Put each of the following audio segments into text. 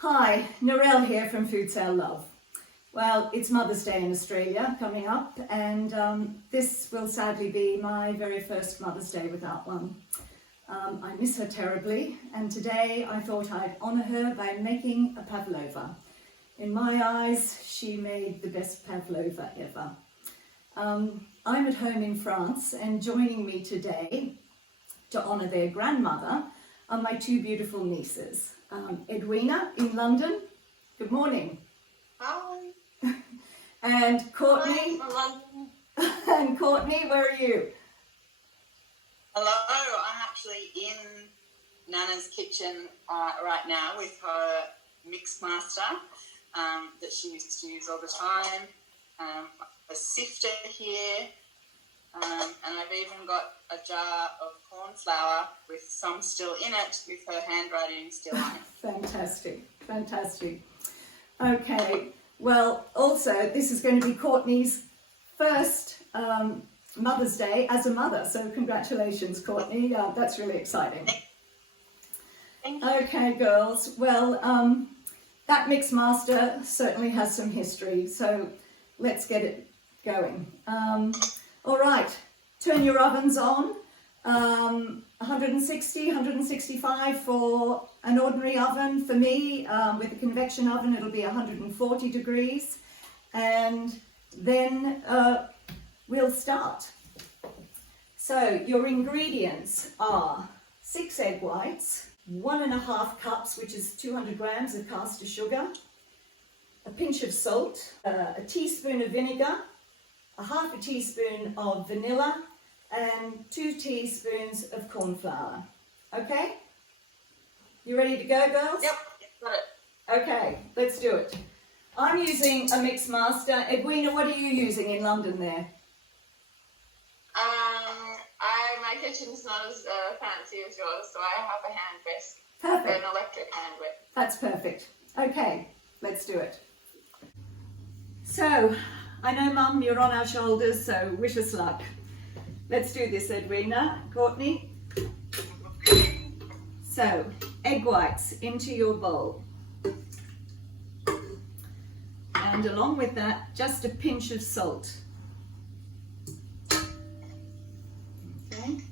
Hi, Narelle here from Food Sale Love. Well, it's Mother's Day in Australia coming up, and this will sadly be my very first Mother's Day without one. I miss her terribly, and today I thought I'd honour her by making a pavlova. In my eyes, she made the best pavlova ever. I'm at home in France, and joining me today to honour their grandmother are my two beautiful nieces. Edwina in London, good morning. Hi. And Courtney. Hi, London. And Courtney, where are you? Hello, I'm actually in Nana's kitchen right now with her mix master that she used to use all the time, a sifter here, and I've even got a jar of corn flour with some still in it, with her handwriting still on it. Fantastic, fantastic. Okay, well, also this is going to be Courtney's first Mother's Day as a mother, so congratulations, Courtney. That's really exciting. Thank you. Okay, girls. Well, that mix master certainly has some history, so let's get it going. All right, turn your ovens on. 160, 165 for an ordinary oven. For me, with a convection oven, it'll be 140 degrees. And then we'll start. So your ingredients are 6 egg whites, 1.5 cups, which is 200 grams of caster sugar, a pinch of salt, a teaspoon of vinegar, a half a teaspoon of vanilla, and 2 teaspoons of corn flour. Okay? You ready to go, girls? Yep, got it. Okay, let's do it. I'm using a mix master. Edwina, what are you using in London there? My kitchen's not as fancy as yours, so I have a hand whisk. Perfect. An electric hand whisk. That's perfect. Okay, let's do it. So, I know, Mum, you're on our shoulders, so wish us luck. Let's do this, Edwina. Courtney? So, egg whites into your bowl. And along with that, just a pinch of salt. Okay.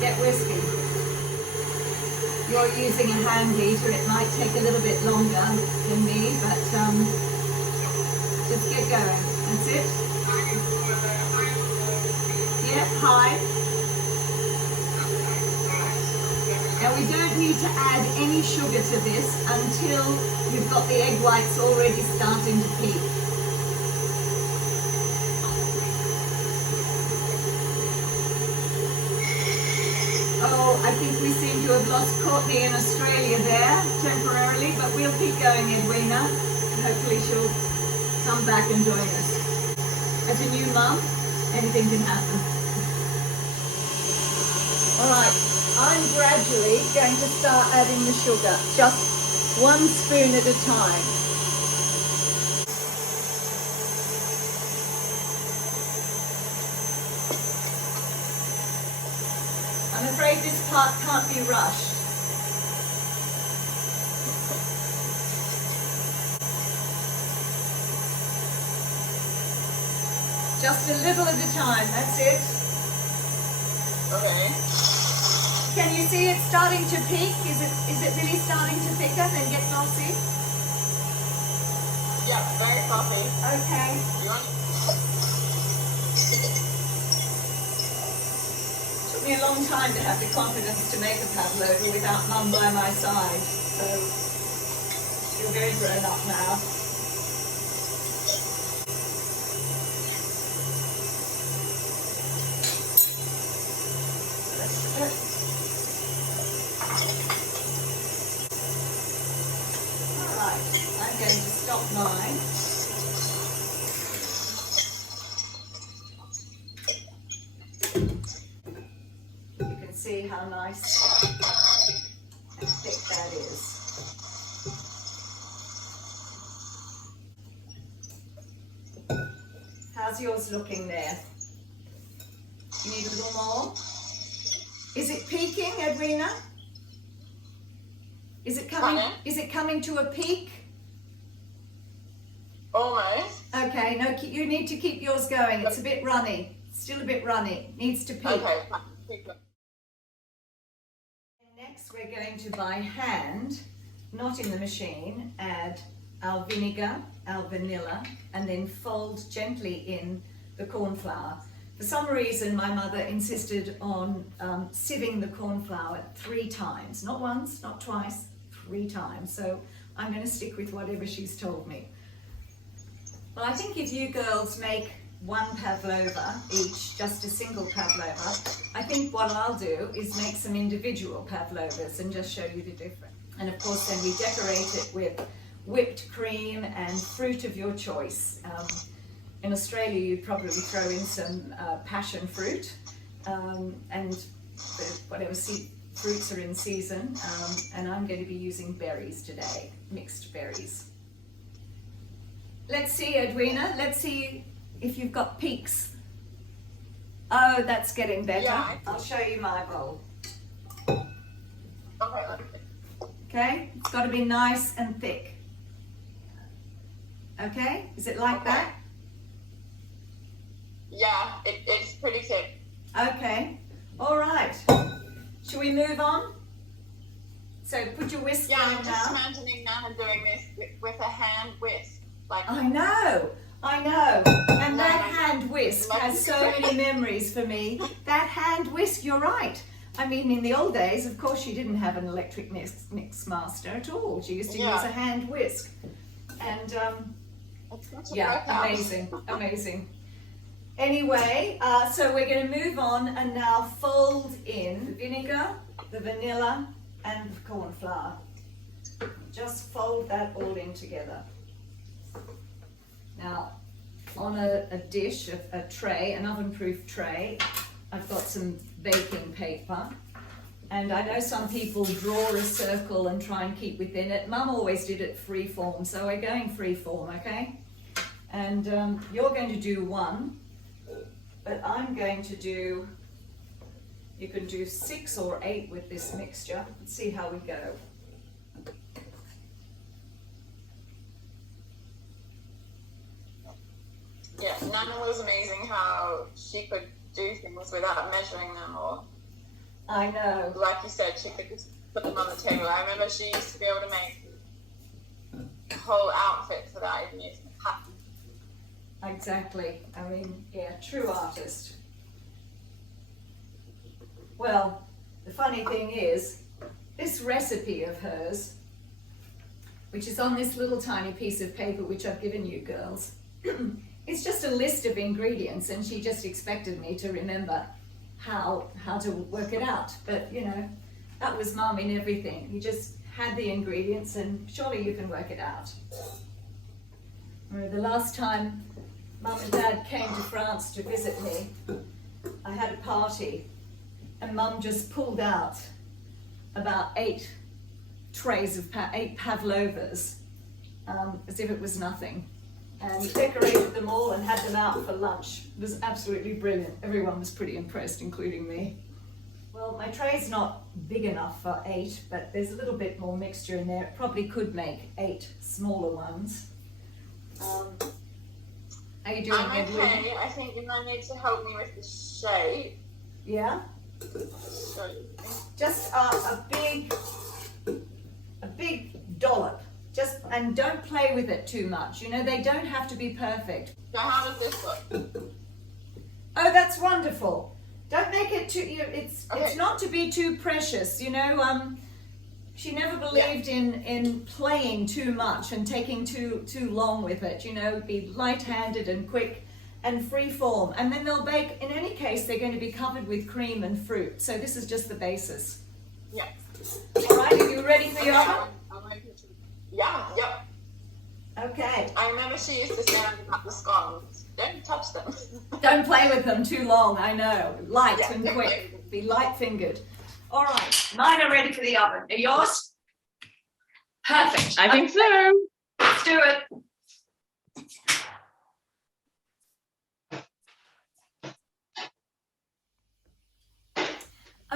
Get whiskey. You're using a hand heater, it might take a little bit longer than me, but just get going. That's it. Yeah, high. Now we don't need to add any sugar to this until you've got the egg whites already starting to peak. Oh, I think we seem to have lost Courtney in Australia there temporarily, but we'll keep going, Edwina. Hopefully she'll come back and join us. As a new mum, anything can happen. All right, I'm gradually going to start adding the sugar, just 1 spoon at a time. I'm afraid this part can't be rushed. Just a little at a time, that's it. Okay. Can you see it starting to peak? Is it really starting to thicken and get glossy? Yeah, very coffee. Okay. You want? Took me a long time to have the confidence to make a pavlova without Mum by my side. So you're very grown up now. Alright, I'm going to stop mine. You can see how nice and thick that is. How's yours looking there? You need a little more? Is it peaking, Edwina? Is it coming? Pardon? Is it coming to a peak? Almost. Okay, no, you need to keep yours going. It's a bit runny. Still a bit runny. Needs to peak. Okay. Next, we're going to by hand, not in the machine, add our vinegar, our vanilla, and then fold gently in the corn flour. For some reason, my mother insisted on sieving the corn flour 3 times. Not once, not twice, 3 times. So I'm going to stick with whatever she's told me. Well, I think if you girls make 1 pavlova each, just a single pavlova, I think what I'll do is make some individual pavlovas and just show you the difference. And of course then we decorate it with whipped cream and fruit of your choice. In Australia you'd probably throw in some passion fruit and whatever fruits are in season, and I'm going to be using berries today, mixed berries. Let's see, Edwina, let's see if you've got peaks. Oh, that's getting better. Yeah. I'll show you my bowl. Okay. Okay, it's got to be nice and thick. Okay, is it like that? Yeah, it's pretty thick. Okay, all right. Shall we move on? So put your whisk Yeah, on I'm just now. imagining Nana doing this with a hand whisk. Like, I know. And that hand whisk has so many memories for me. That hand whisk, you're right. I mean, in the old days, of course, she didn't have an electric mix master at all. She used to use a hand whisk. And yeah, amazing. Anyway, so we're going to move on and now fold in the vinegar, the vanilla, and the corn flour. Just fold that all in together. Now, on a dish, a tray, an oven-proof tray, I've got some baking paper. And I know some people draw a circle and try and keep within it. Mum always did it free form, so we're going free form, okay? And you're going to do 1, but I'm going to do, you can do 6 or 8 with this mixture. Let's see how we go. yeah, Nana was amazing how she could do things without measuring them, or I know. like you said, she could just put them on the table. I remember she used to be able to make whole outfits without even using a pattern. Exactly. I mean, yeah, true artist. Well, the funny thing is, this recipe of hers, which is on this little tiny piece of paper which I've given you girls, it's just a list of ingredients, and she just expected me to remember how to work it out. But you know, that was Mum in everything. You just had the ingredients and surely you can work it out. The last time Mum and Dad came to France to visit me, I had a party and Mum just pulled out about 8 trays of 8 pavlovas as if it was nothing, and decorated them all and had them out for lunch. It was absolutely brilliant. Everyone was pretty impressed, including me. Well, my tray's not big enough for 8, but there's a little bit more mixture in there. It probably could make 8 smaller ones. How are you doing, I'm Edwin? okay. I think you might need to help me with the shape. Yeah? Just a big dollop. And don't play with it too much. You know, they don't have to be perfect. So how does this look? Oh, that's wonderful. Don't make it too, it's Okay. not to be too precious, you know. She never believed in playing too much and taking too long with it, you know. Be light-handed and quick and free form. And then they'll bake, in any case, they're going to be covered with cream and fruit. So this is just the basis. Yeah. All right, are you ready for your oven? Yeah, yep. Okay. I remember she used to say about the scones, don't touch them. Don't play with them too long, I know. Light and Yeah. quick. Be light-fingered. All right, mine are ready for the oven. Are yours? Perfect. I think so. Let's do it.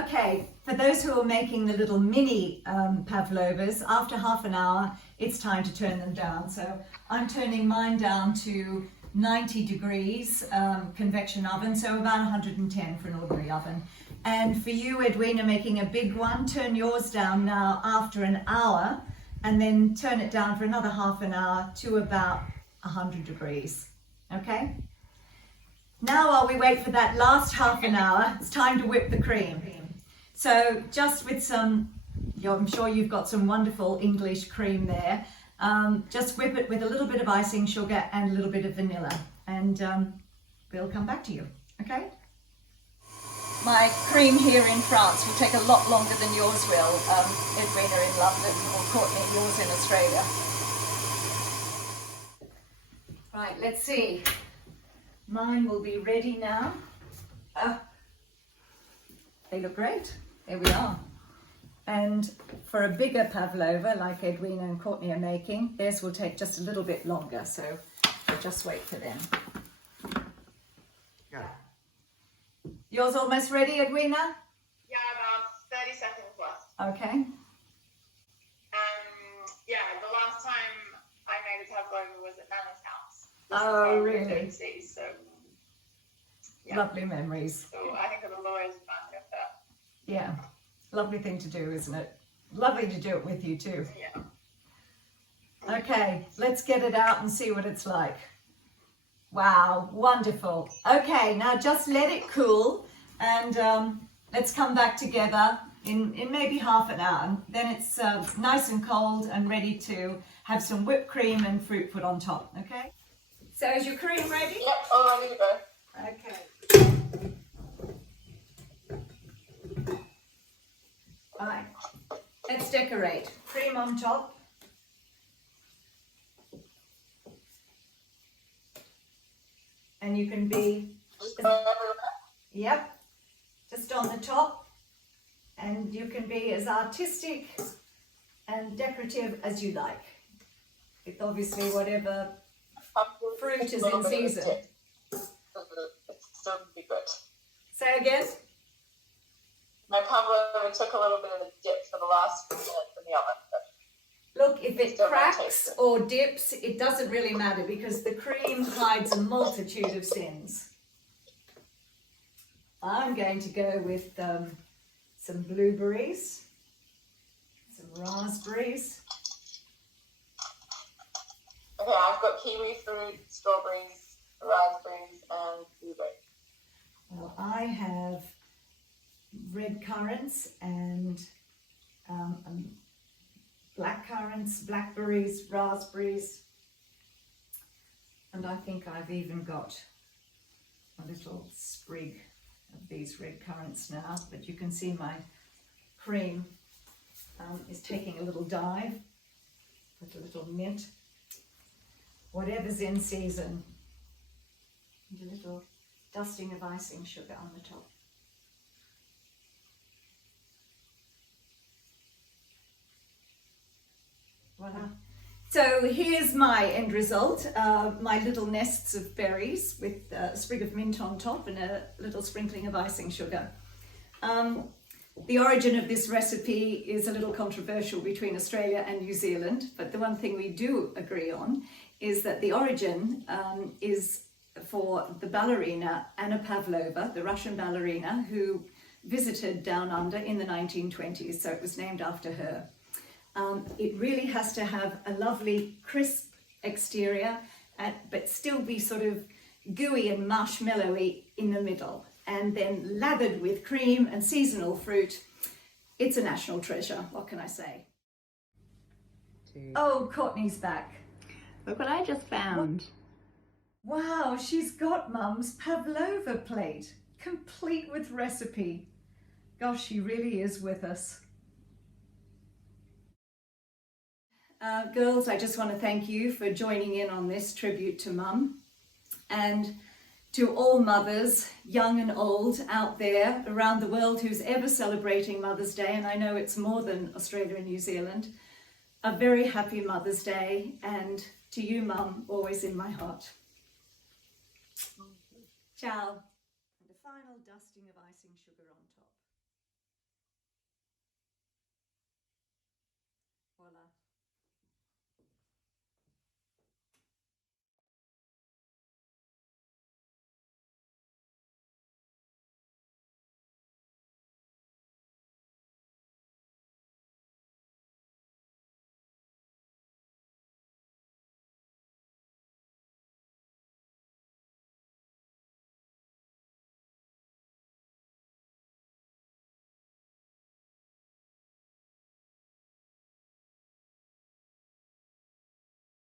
Okay, for those who are making the little mini pavlovas, after half an hour, it's time to turn them down. So I'm turning mine down to 90 degrees convection oven, so about 110 for an ordinary oven. And for you, Edwina, making a big one, turn yours down now after an hour, and then turn it down for another half an hour to about 100 degrees. Okay? Now while we wait for that last half an hour, it's time to whip the cream. So just with some, I'm sure you've got some wonderful English cream there, just whip it with a little bit of icing sugar and a little bit of vanilla, and we'll come back to you, okay? My cream here in France will take a lot longer than yours will, Edwina in London, or Courtney, yours in Australia. Right, let's see. Mine will be ready now. They look great. There we are. And for a bigger pavlova, like Edwina and Courtney are making, theirs will take just a little bit longer, so we'll just wait for them. Yeah. Yours almost ready, Edwina? Yeah, about 30 seconds left. Okay. Yeah, the last time I made a pavlova was at Nana's house. Oh, really? Overseas, so, yeah. Lovely memories. So I think it'll always remind me of that. Yeah. Lovely thing to do, isn't it? Lovely to do it with you too. Yeah. Okay, let's get it out and see what it's like. Wow, wonderful. Okay, now just let it cool, and let's come back together in maybe half an hour. And then it's nice and cold and ready to have some whipped cream and fruit put on top, okay? So is your cream ready? Yep, all ready to go. Okay. Right, let's decorate. Cream on top. And you can be, yep, just on the top. And you can be as artistic and decorative as you like. With obviously whatever fruit is in season. It's still be good. Say again? My pavlova took a little bit of a dip for the last few minutes in the oven. Look, if it cracks or dips, it doesn't really matter because the cream hides a multitude of sins. I'm going to go with some blueberries, some raspberries. Okay, I've got kiwi fruit, strawberries, raspberries, and blueberries. Well, I have red currants and black currants, blackberries, raspberries, and I think I've even got a little sprig of these red currants now, but you can see my cream is taking a little dive with a little mint, whatever's in season, and a little dusting of icing sugar on the top. Voila. So here's my end result, my little nests of berries with a sprig of mint on top and a little sprinkling of icing sugar. The origin of this recipe is a little controversial between Australia and New Zealand, but the one thing we do agree on is that the origin is for the ballerina Anna Pavlova, the Russian ballerina who visited Down Under in the 1920s, so it was named after her. It really has to have a lovely crisp exterior, but still be sort of gooey and marshmallowy in the middle, and then lathered with cream and seasonal fruit. It's a national treasure, what can I say? Oh, Courtney's back. Look what I just found. Wow, she's got Mum's pavlova plate, complete with recipe. Gosh, she really is with us. Girls, I just want to thank you for joining in on this tribute to Mum, and to all mothers, young and old, out there around the world who's ever celebrating Mother's Day, and I know it's more than Australia and New Zealand, a very happy Mother's Day, and to you, Mum, always in my heart. Ciao. And a final dusting of icing sugar on top.